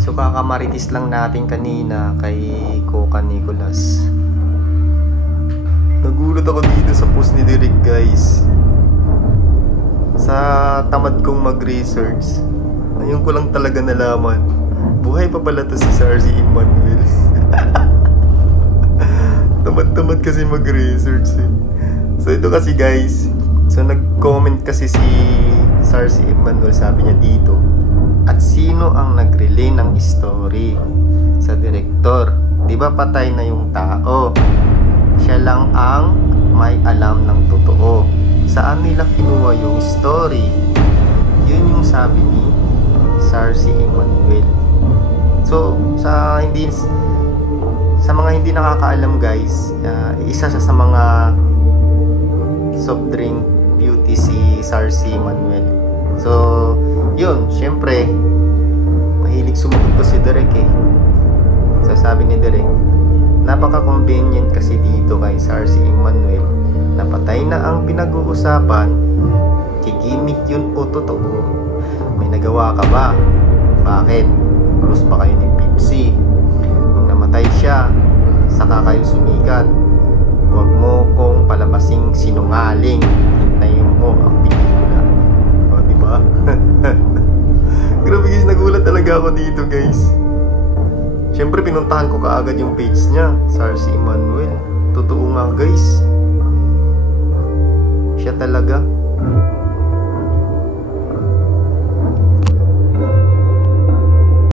So kakamaritis lang natin kanina kay Coca Nicolas. Nagulat ako dito sa post ni Derek, guys. Sa tamad kong mag-research, ngayon ko lang talaga nalaman, buhay pa pala to si Sir C. Emmanuel. Tamad-tamad kasi mag-research eh. So ito kasi, guys, so nag-comment kasi si Sir C. Emmanuel, sabi niya dito, at sino ang nag-relay ng story sa direktor? Di ba patay na yung tao? Siya lang ang may alam ng totoo. Saan nila kinuha yung story? Yun yung sabi ni Sir C. Emmanuel. So sa mga hindi nakakaalam, guys, isa siya sa mga soft drink beauty si Sir C. Emmanuel. So yun, syempre mahilig sumagot ko si Derek eh. So sabi ni Derek, napaka-convenient kasi dito kay Sir C. Emmanuel, napatay na ang pinag-uusapan, kigimik yun o totoo? May nagawa ka ba? Bakit? Close pa kayo ni Pepsi? Nung namatay siya, saka kayo sumikat. Huwag mo kong palabasing sinungaling, hintayin mo ang pelikula. O diba? Grabe guys, nagulat talaga ako dito, guys. Siyempre pinuntahan ko kaagad yung page niya, Sir C. Emmanuel. Totoo nga, guys, siya talaga.